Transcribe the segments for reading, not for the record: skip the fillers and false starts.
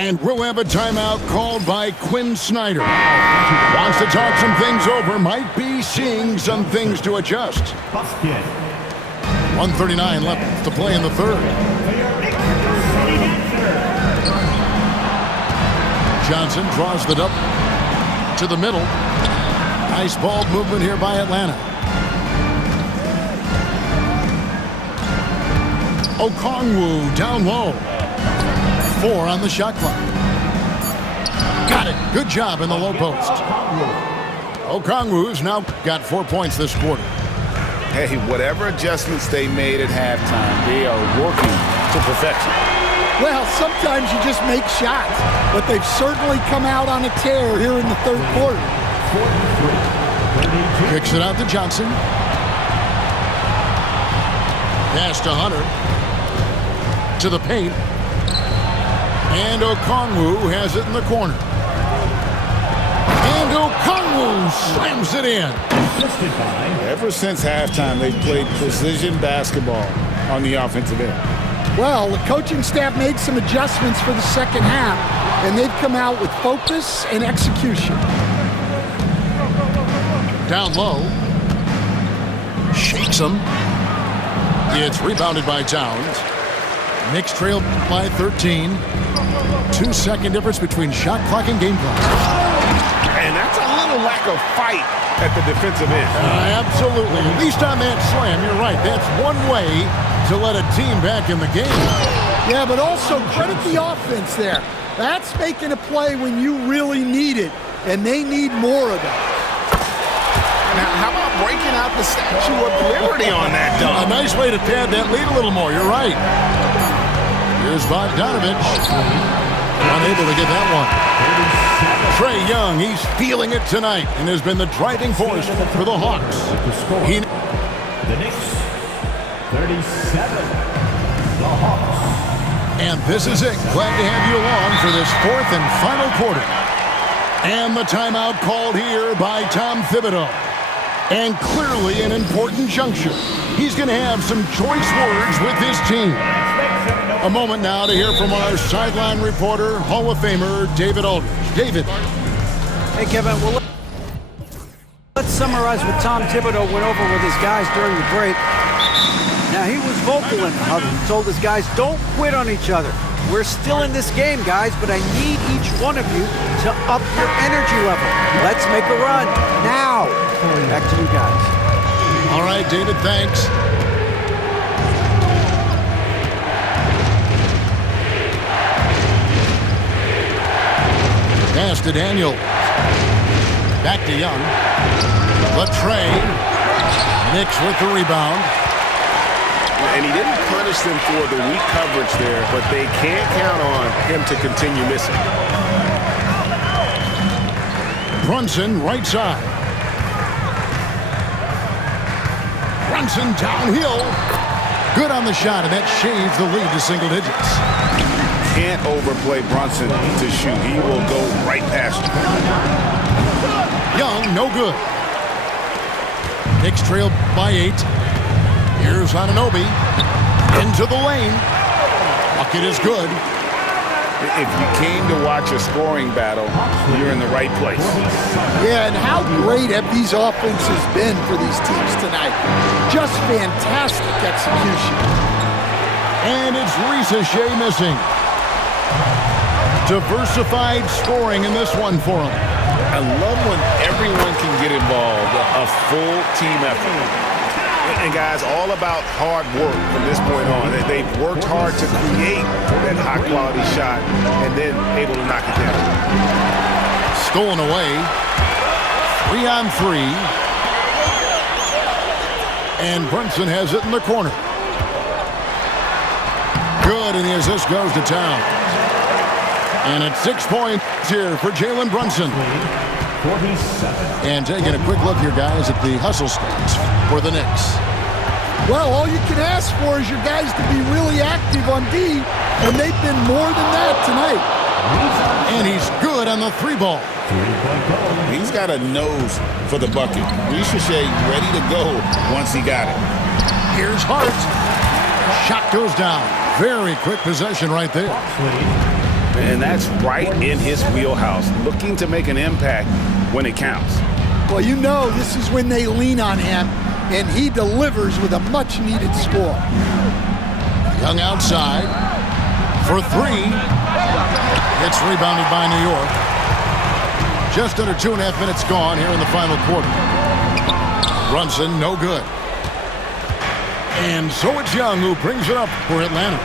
And we'll have a timeout called by Quinn Snyder. Wants to talk some things over. Might be seeing some things to adjust. 1:39 left to play in the third. Johnson draws the up to the middle. Nice ball movement here by Atlanta. Okongwu down low. 4 on the shot clock. Got it. Good job in the low post. Okongwu's now got 4 points this quarter. Hey, whatever adjustments they made at halftime, they are working to perfection. Well, sometimes you just make shots, but they've certainly come out on a tear here in the third quarter. Kicks it out to Johnson. Pass to Hunter. To the paint. And Okongwu has it in the corner. And Okongwu slams it in. Ever since halftime, they've played precision basketball on the offensive end. Well, the coaching staff made some adjustments for the second half, and they've come out with focus and execution. Down low. Shakes him. It's rebounded by Towns. Knicks trail by 13. 2-second difference between shot clock and game clock. And that's a little lack of fight at the defensive end. Absolutely. At least on that slam, you're right. That's one way to let a team back in the game. Yeah, but also credit the offense there. That's making a play when you really need it, and they need more of that. Now, how about breaking out the Statue of Liberty on that dunk? A nice way to pad that lead a little more. You're right. Here's Bogdanovich. Unable to get that one. Trae Young, he's feeling it tonight and has been the driving force for the Hawks. The Knicks, 37. The Hawks. And this is it. Glad to have you along for this fourth and final quarter. And the timeout called here by Tom Thibodeau. And clearly an important juncture. He's going to have some choice words with his team. A moment now to hear from our sideline reporter, Hall of Famer David Aldridge. David. Hey, Kevin. Well, let's summarize what Tom Thibodeau went over with his guys during the break. Now, he was vocal in how he told his guys, don't quit on each other. We're still in this game, guys, but I need each one of you to up your energy level. Let's make a run now. Back to you guys. All right, David, thanks. Pass to Daniel. Back to Young. Latrey. Knicks with the rebound. And he didn't punish them for the weak coverage there, but they can't count on him to continue missing. Brunson, right side. Brunson downhill. Good on the shot, and that shaves the lead to single digits. Can't overplay Brunson to shoot. He will go right past you. Young, no good. Knicks trail by 8. Here's Anunoby. Into the lane. Bucket is good. If you came to watch a scoring battle, you're in the right place. Yeah, and how great have these offenses been for these teams tonight? Just fantastic execution. And it's Risa Shea missing. Diversified scoring in this one for him. I love when everyone can get involved, a full team effort. And guys, all about hard work from this point on. They've worked hard to create that high-quality shot and then able to knock it down. Stolen away. 3-on-3. And Brunson has it in the corner. Good, and the assist goes to Town. And it's 6 points here for Jalen Brunson. 47. And taking a quick look here, guys, at the hustle stats for the Knicks. Well, all you can ask for is your guys to be really active on D, and they've been more than that tonight. And he's good on the 3-ball. He's got a nose for the bucket. Risa Shea ready to go once he got it. Here's Hart. Shot goes down. Very quick possession right there. And that's right in his wheelhouse, looking to make an impact when it counts. Well, you know this is when they lean on him, and he delivers with a much-needed score. Young outside for three. It's rebounded by New York. Just under 2.5 minutes gone here in the final quarter. Brunson, no good. And so it's Young who brings it up for Atlanta.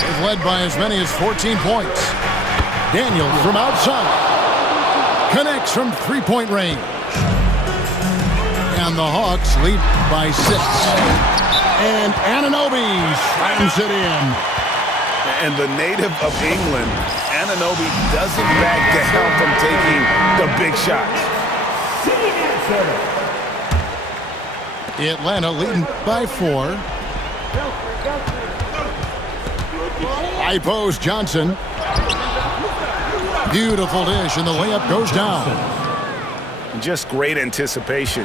They've led by as many as 14 points. Daniel from outside. Connects from three-point range. And the Hawks lead by 6. And Anunoby slams it in. And the native of England, Anunoby doesn't back down from taking the big shots. Atlanta leading by 4. High post Johnson. Beautiful dish, and the layup goes down. Just great anticipation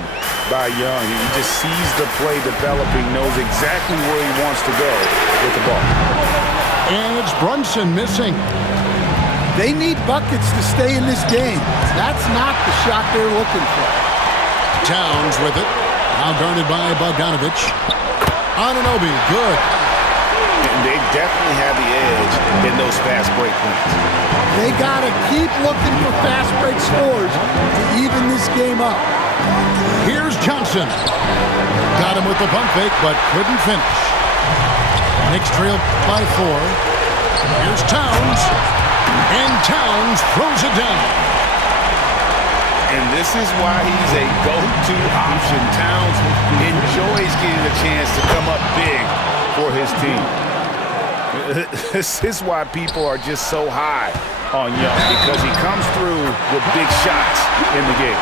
by Young. He just sees the play developing, knows exactly where he wants to go with the ball. And it's Brunson missing. They need buckets to stay in this game. That's not the shot they're looking for. Towns with it. Now guarded by Bogdanovic. Anunoby, good. And they definitely have the edge in those fast break points. They got to keep looking for fast break scores to even this game up. Here's Johnson. Got him with the pump fake, but couldn't finish. Knicks trail by 4. Here's Towns. And Towns throws it down. And this is why he's a go-to option. Towns enjoys getting a chance to come up big for his team. This is why people are just so high on Young, because he comes through with big shots in the game.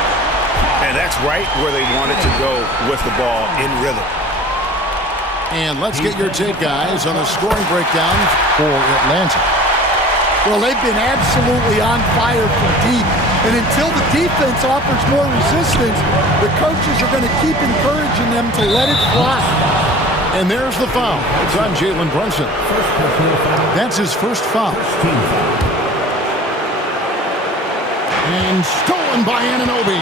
And that's right where they wanted to go with the ball, in rhythm. And let's get your take, guys, on the scoring breakdown for Atlanta. Well, they've been absolutely on fire from deep. And until the defense offers more resistance, the coaches are going to keep encouraging them to let it fly. And there's the foul. It's on Jalen Brunson. That's his first foul. And stolen by Anunoby.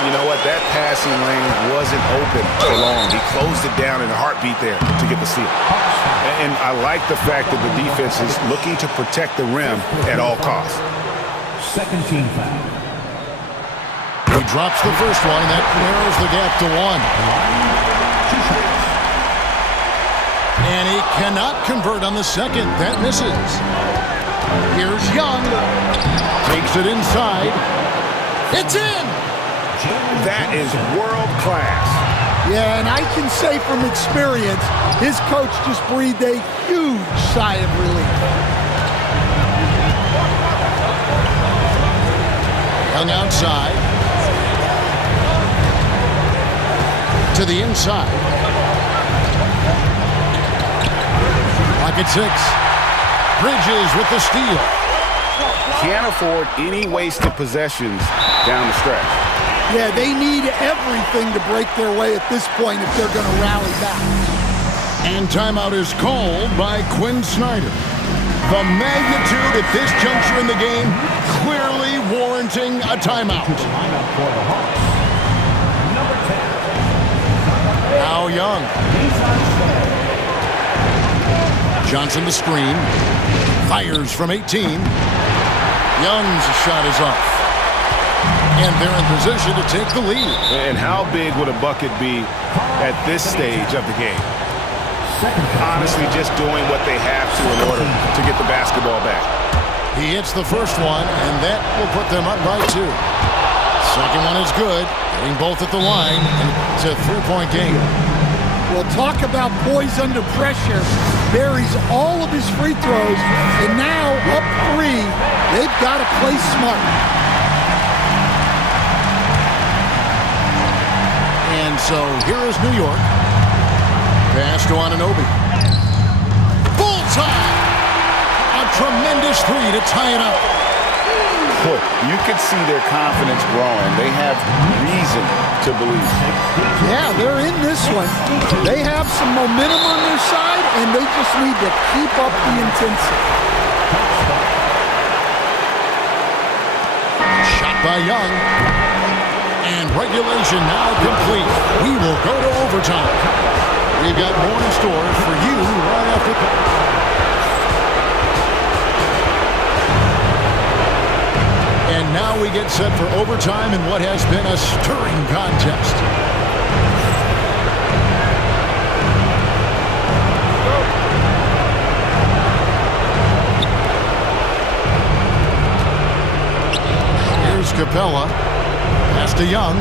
You know what? That passing lane wasn't open for long. He closed it down in a heartbeat there to get the steal. And I like the fact that the defense is looking to protect the rim at all costs. Second team foul. He drops the first one, and that narrows the gap to 1. And he cannot convert on the second. That misses. Here's Young. Takes it inside. It's in! That is world class. Yeah, and I can say from experience, his coach just breathed a huge sigh of relief. Young outside. To the inside. Pocket 6. Bridges with the steal. Can't afford any wasted possessions down the stretch. Yeah, they need everything to break their way at this point if they're going to rally back. And timeout is called by Quinn Snyder. The magnitude at this juncture in the game clearly warranting a timeout. Now Young. Johnson the screen. Fires from 18. Young's shot is off. And they're in position to take the lead. And how big would a bucket be at this stage of the game? Honestly, just doing what they have to in order to get the basketball back. He hits the first one, and that will put them up by 2. Second one is good, getting both at the line, and it's a 3-point game. Well, talk about poise under pressure. Buries all of his free throws, and now up 3, they've got to play smart. And so here is New York. Pass to Anunoby. Bullseye! A tremendous 3 to tie it up. Look, you can see their confidence growing. They have reason to believe. Yeah, they're in this one. They have some momentum on their side, and they just need to keep up the intensity. by Young. And regulation now complete. We will go to overtime. We've got more in store for you right after. And now we get set for overtime in what has been a stirring contest. Here's Capella. Pass to Young.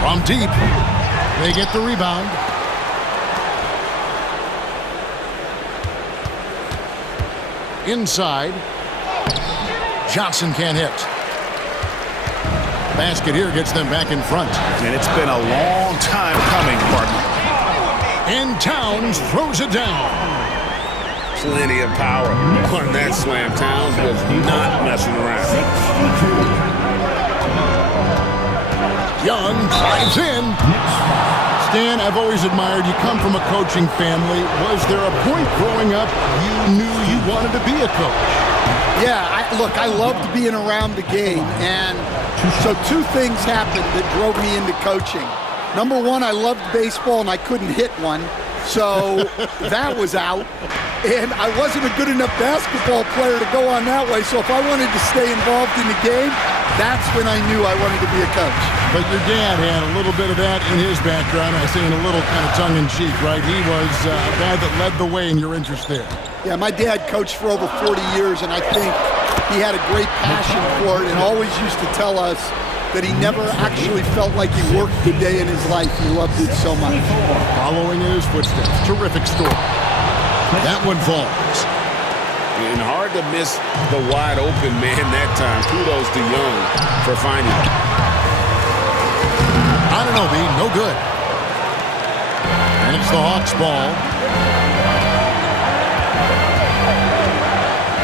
From deep. They get the rebound. Inside. Johnson can't hit. Basket here gets them back in front. And it's been a long time coming, partner. And Towns throws it down. Plenty of power on that slam. Towns was not messing around. Young drives in. Stan, I've always admired you. Come from a coaching family. Was there a point growing up you knew you wanted to be a coach? Yeah, look, I loved being around the game. And so two things happened that drove me into coaching. Number one, I loved baseball and I couldn't hit one. So that was out. And I wasn't a good enough basketball player to go on that way. So if I wanted to stay involved in the game, that's when I knew I wanted to be a coach. But your dad had a little bit of that in his background. I say in a little kind of tongue-in-cheek, right? He was a guy that led the way in your interest there. Yeah, my dad coached for over 40 years, and I think he had a great passion for it and always used to tell us that he never actually felt like he worked a day in his life. He loved it so much. Following in his footsteps. Terrific story. That one falls. And hard to miss the wide open man that time. Kudos to Young for finding it. Anunoby, no good. And it's the Hawks' ball.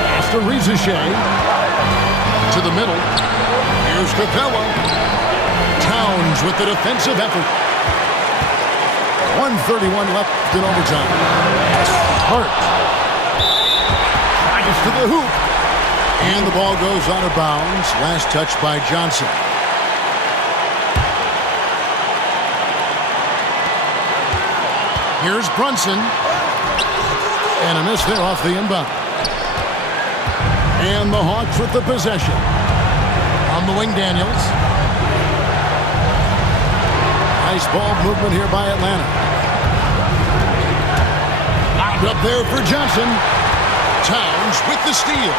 Pass to Rizichet. To the middle. Here's Capella. Towns with the defensive effort. 1:31 left in overtime. Hart. Drives to the hoop. And the ball goes out of bounds. Last touch by Johnson. Here's Brunson. And a miss there off the inbound. And the Hawks with the possession. On the wing, Daniels. Nice ball movement here by Atlanta. Out up there for Johnson. Towns with the steal.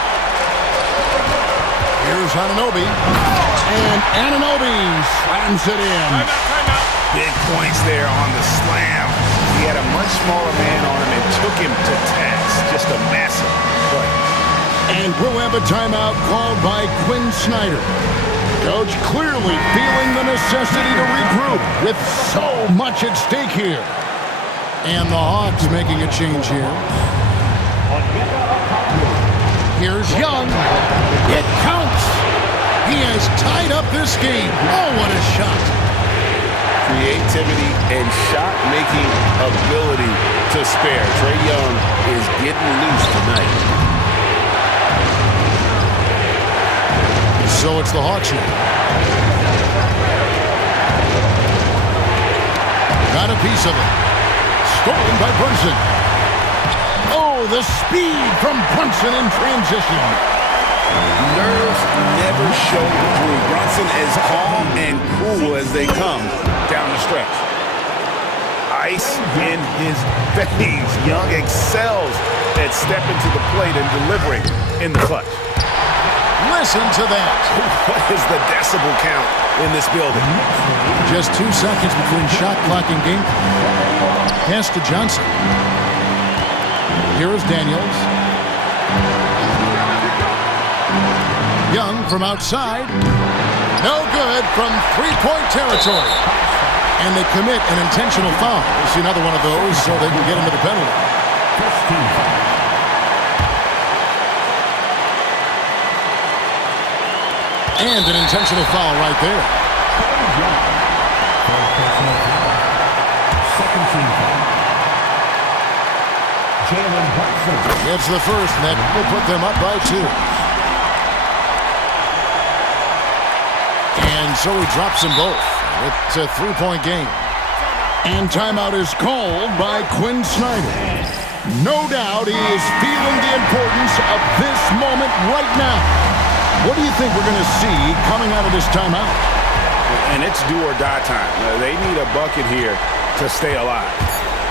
Here's Anunoby. And Anunoby slams it in. Big points there on the slam. He had a much smaller man on him and took him to task. Just a massive play. And we'll have a timeout called by Quinn Snyder. Coach clearly feeling the necessity to regroup with so much at stake here. And the Hawks making a change here. Here's Young. It counts. He has tied up this game. Oh, what a shot. Creativity and shot-making ability to spare. Trae Young is getting loose tonight. So it's the Hawks now. Got a piece of it. Stolen by Brunson. Oh, the speed from Brunson in transition. Nerves never show through. Brunson as calm and cool as they come down the stretch. Ice in his veins. Young excels at stepping to the plate and delivering in the clutch. Listen to that. What is the decibel count in this building? Just 2 seconds between shot clock and game. Pass to Johnson. Here is Daniels. Young from outside. No good from three-point territory. And they commit an intentional foul. We'll see another one of those so they can get into the penalty. And an intentional foul right there. Second team foul. Jalen Brunson. Gets the first, and that will put them up by 2. And so he drops them both. It's a three-point game. And timeout is called by Quinn Snyder. No doubt he is feeling the importance of this moment right now. What do you think we're going to see coming out of this timeout? And it's do or die time. They need a bucket here to stay alive.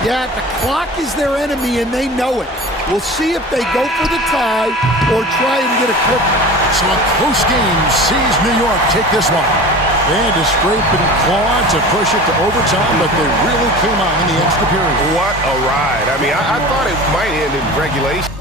Yeah, the clock is their enemy, and they know it. We'll see if they go for the tie or try and get a quick. So a close game sees New York take this one. They had to scrape and claw to push it to overtime, but they really came on in the extra period. What a ride. I mean, I thought it might end in regulation.